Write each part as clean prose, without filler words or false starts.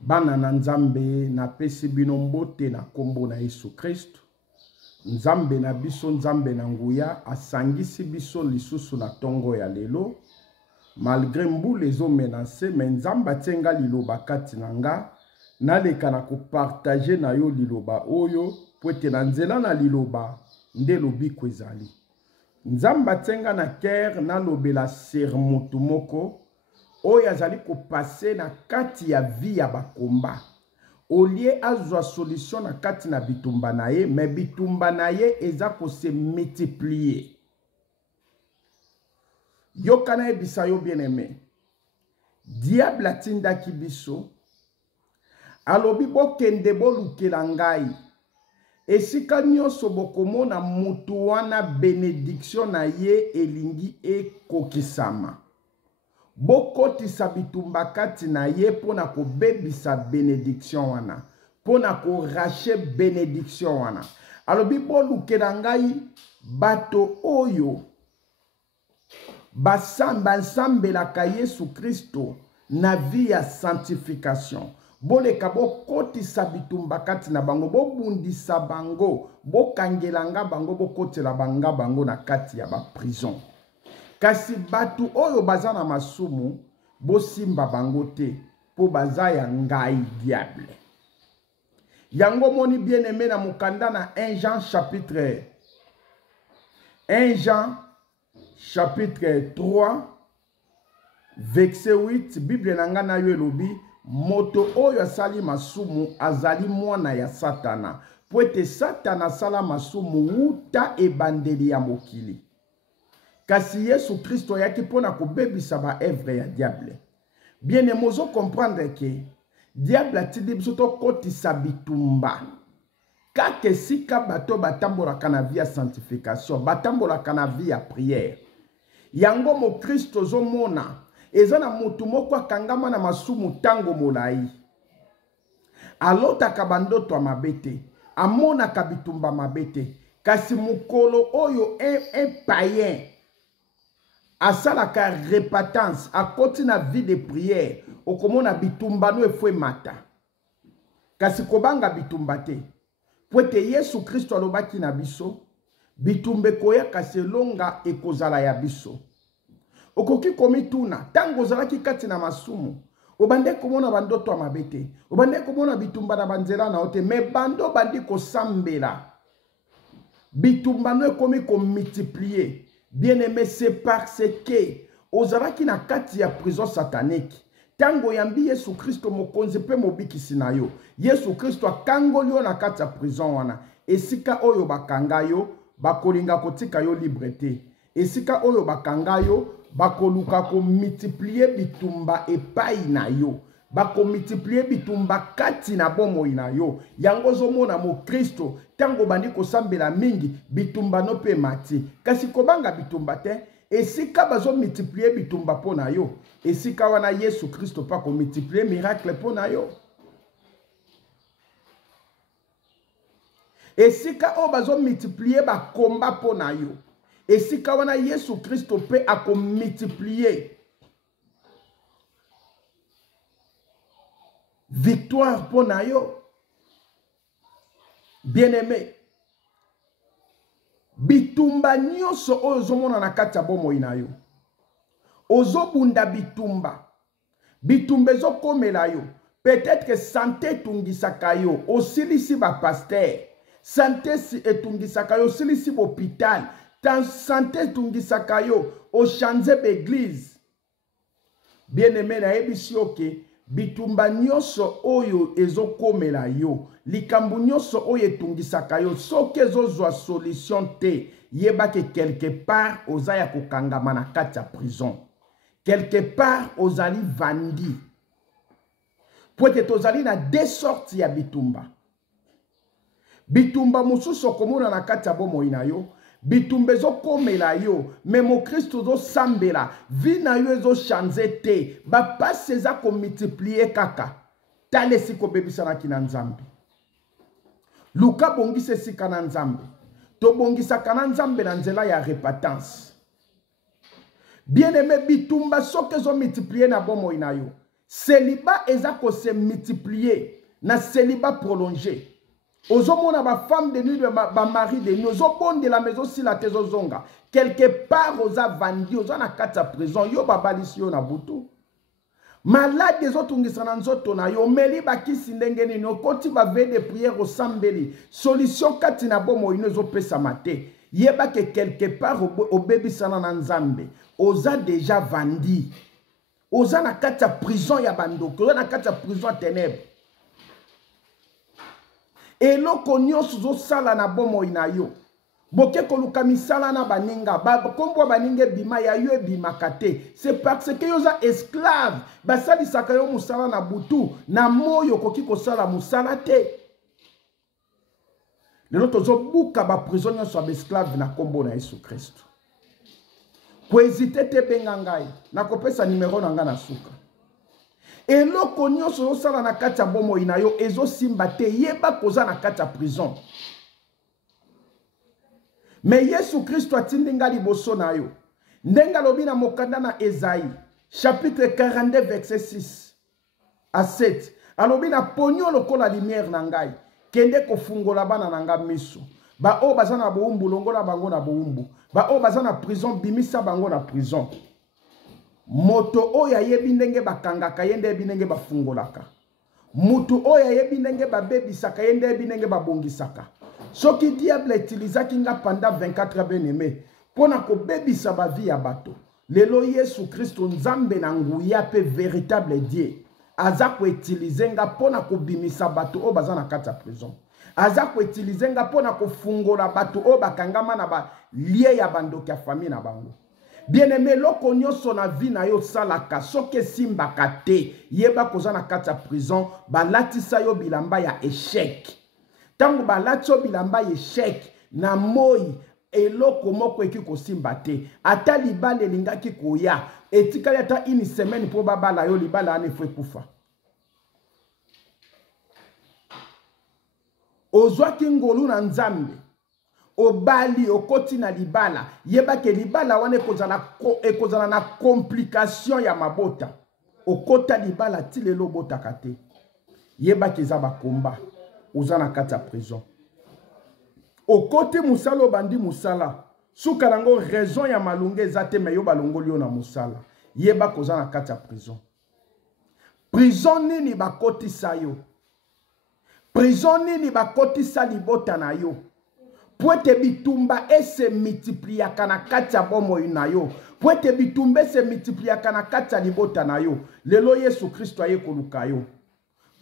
Bana na nzambe na pesi bino mbote na kombo na Yesu Kristo. Nzambe na biso nzambe na nguya asangisi biso lisusu na tongo ya lelo. Malgré mbule zo menase mais nzamba tenga liloba kati nanga naleka na kopartager na yo liloba oyo poete na nzela na liloba nde lobiko ezali. Nzamba tenga na ker na lobela sermotu moko oyo azali kopase na kati ya vie ya bakomba. Olie azwa solution na kati na bitumba na ye, mais bitumba na ye eza ko se multiplier. Yokana ebisa yo bien aimé. Diable atinda kibiso. Alobi bokende bolukela ngai. Esika nyonso bokomona mutu wana benediction na ye elingi ekokisama. Bokotisa bitumba kati na ye pona ko bebisa benediction wana. Pona ko rache benediction wana. Alobi bolukela ngai bato oyo basambelaka Yesu Kristo na vie ya sanctification. Boleka bokotisa bitumba kati na bango, bobundisa bango, bokangelanga bango, bokotela banga bango na kati ya ba prison. Kasi batu oyo baza na masumu, bosimba bango te, po baza ya ngai diable. Yango moni bien aimé na mukanda na 1 Jean chapitre 3 verset 8, Bible nanga na yo elobi, moto oyo asali masumu azali mwana ya Satana. Poete Satana sala masumu uta ebandeli ya mokili. Kasi Yesu Kristo yaki pona kobebisa ba evre ya diable. Bien mozo comprendre que diable atidi biso to kotisa bitumba. Kake sika bato batambolaka na vie ya sanctification, batambolaka na vie ya prière. Yango mo Kristo zo mona eza na mutu moko akangama na masumu tango molai. Alotaka bandoto ya mabete, amonaka bitumba mabete, kasi mukolo oyo un païen asalaka repentance, akoti na vie de prière, okomona bitumba no efwe mata. Kasi kobanga bitumba te. Poete Yesu Kristo alobaki na biso, bitumbe koya kasi longa ekozala ya biso. Okoki komituna, tango ozalaki kati na masumu, obande komona bandoto ya mabete, obande komona bitumba na banzela na ote, me bando bandi kosambela. Bitumba no ekomi ko multiplier. Bien aimé, c'est parce que ozalaki na kati ya prison satanique. Tango yambi Yesu Kristo mokonzi pe mobikisi na yo. Yesu Kristo akangoli yo na kati ya prison wana. Esika oyo bakanga yo, bakolinga kotika yo liberté. Esika oyo bakanga yo, bakoluka ko multiplier bitumba epai na yo. Bako multiplier bitumba kati na bomoi na yo. Yango zomona mo Kristo, tango bandi kosambela mingi, bitumba no pe mati. Kasi kobanga bitumba te, esika bazo multiplier bitumba pona yo. Esika wana Yesu Kristo pa ko multiplier miracle pona yo. Esika o bazo multiplier ba komba pona yo. Esika wana Yesu Kristo pe ako multiplier victoire pona yo. Bien aimé, bitumba nyonso oyo zomona na kati ya bomoi na yo. Ozobunda bitumba. Bitumba ezokomela yo. Peut-être que santé etungisaka yo. Osilisi ba pasteur. Santé etungisaka yo. Osilisi ba hôpital. Santé etungisaka yo. Ochanze ba église. Bien aimé na yebisi yo ke bitumba nyonso oyo ezokomela yo. Likambu nyonso oyo etungisaka yo. Soki ezozwa solution te. Yeba ke quelque part ozaya kokangama na kati ya prison. Quelque part ozali vandi. Poete tozali na deux sortes ya bitumba. Bitumba mususu komona na kati ya bomoi na yo. Bitumba ezokomela yo. Memo Kristo zo sambela. Vi na yo ezo chanze te. Ba passe eza ko multiplier kaka. Tale siko bebisana kina nzambe. Luka bongise sika na nzambe. To bongisa kana nzambe na nzela ya repentance. Bien aimé, bitumba soke zo multiplier na bomoi na yo. célibat eza ko se multiplier na célibat prolongé. Ozomona ba femme de nuit ba mari de nuit ozobonde la maison si la tezozonga quelque part oza vandi oza na kati ya prison yo babalisi yo na butu. Malade ezotungisa na nzoto na yo meli bakisi ndenge nini okoti ba veille de prière osambeli solution kati na bomo ino ezopesa mate yeba ke quelque part obebisana na nzambe oza déjà vandi oza na kati ya prison ya bandoko oza na kati ya prison ya ténèbres eloko nyonso ozosala na bomoi na yo boke koluka misala na baninga kombo baninga bima ya yo ebimaka te c'est parce que yo za esclave basalisaka yo musala na butu na moyo koki kosala musala te lelo tozobuka baprison nyonso ya esclave na kombo na Yesu Kristo koezite te benga ngai nakopesa nimero na nga na suka eloko nyonso ozosala na kati ya bomoi na yo ezosimba te yeba koza na kati ya prison. Mais Yesu Christo atindi nga liboso na yo ndenga lobi na mokanda na Esaïe chapitre 42 verset 6 à 7 alobi na ponyo lokola lumière na ngai kende kofungola bana na nga miso ba o baza na boumbu longola bango na boumbu ba o baza na prison bimisa bango na prison moto oyo ayebi ndenge bakangaka ye nde yebi ndenge bafungolaka mutu oyo ayebi ndenge babebisaka ye nde yebi ndenge babongisaka soki diable etilisaki nga pendant 24 ans bien-aimé pona ko bebisa ba vie ya bato lelo Yesu Kristo nzambe na nguya pe véritable Dieu aza ko etilize nga pona ko bimisa bato o baza na kati ya prison aza ko etilize nga pona ko fungola bato o bakangama na ba lie ya bandoki ya famille na bango. Bien-aimé loko nyonso na vie na yo salaka soke simbaka te yeba koza na kati ya prison balatisa yo bilamba ya échec. Tango balati yo bilamba ya échec na moi eloko moko eki kosimba te ata libala elingaki koya etikali ata une semaine po babala yo libala ane fwe kufa. Ozwaki ngolu na nzambe obali okoti na libala yeba ke libala wane ekozala na complication ya mabota okota libala ti lelo botaka te yeba ke eza bakomba oza na kati ya prison okoti musala obandi musala suka nango raison ya malunga eza te me yo balongoli yo na musala yeba koza na kati ya prison. Prison nini bakotisa yo? Prison nini bakotisa libota na yo? Poete bitumba ese multipliaka na kati ya bomoi na yo. Poete bitumba ese multipliaka na kati ya libota na yo. Lelo Yesu Kristo aye koluka yo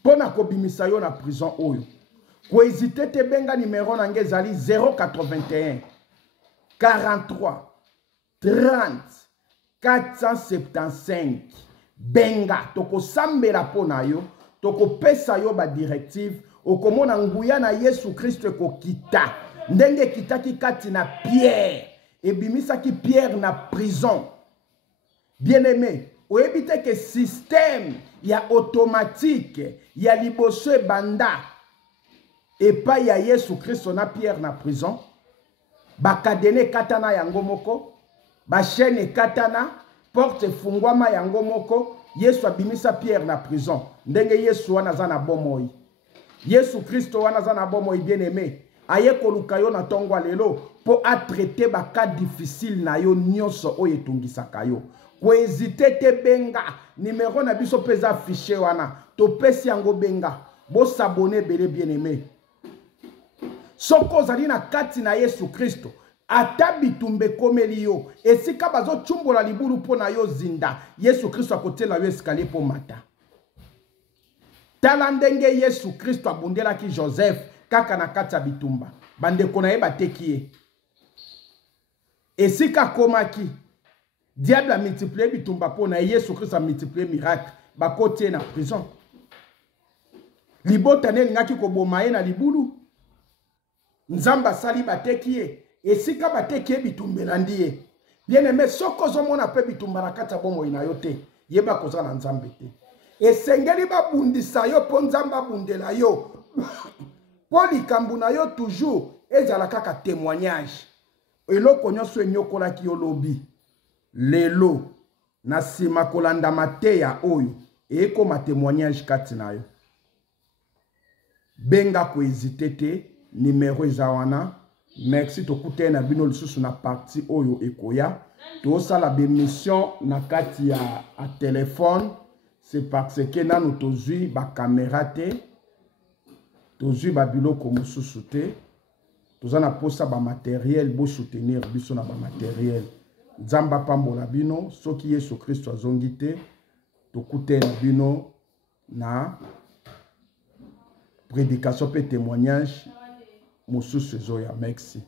pona kobimisa yo na prison oyo. Koezite te benga numero na nge ezali 081 43 30 475 benga tokosambela pona yo tokopesa yo ba directive okomona nguya na Yesu Kristo ekokita ndenge kitaki kati na Pierre ebimisaki Pierre na prison. Bien-aimé oyebite ke système ya automatique ya liboso banda epa ya Yesu Kristo na Pierre na prison bakadene katana yango moko ba chaîne katana porte fungwama yango moko Yesu abimisa Pierre na prison ndenge Yesu wana za na bomoi. Yesu Kristo wana za na bomoi bien-aimé aye koluka yo na tongwa lelo po a traiter ba cas difficile na yo nyonso oyo etungisaka yo. Koezite te benga numero na biso peza affiché wana topesi yango benga bo s'abonner bele bien-aimé. Soko zali na kati na Yesu Kristo ata bitumbe komeli yo esika bazo chumbola libulu po na yo zinda Yesu Kristo akotela yo escalier po mata. Tala ndenge Yesu Kristo abundelaki Joseph kaka na kati ya bitumba bandeko na ye bateki ye esika komaki diable a multiplié bitumba po na Yesu Kristo a multiplié miracle bakoti na prison libota ne lingaki koboma ye na libulu nzamba sali bateki ye esika bateki ye bitumbela ndiye. Bien-aimé soko zomona pe bitumba na kati ya bomoi na yo te yeba koza na nzambe te esengeli babundisa yo po nzamba bundela yo po likambo na yo toujours ezala kaka témoignage eloko nyonso enyokolaki yo lobi lelo na sima kolanda mateya oyo et comme témoignage kati na yo. Benga ko hésiter te, numéro ezawana. Merci to kute na bino lisusu na parti oyo ekoya. To sala be mission na kati ya a téléphone, c'est parce que nanu tozui ba caméra te, tozui ba biloko mosusu te. Tozana posa ba matériel bo soutenir biso na ba matériel. Nzamba pambola bino, soki Yesu Christ azongi te, to kute na bino na prédication pe témoignage mosusu ezoya. Merci.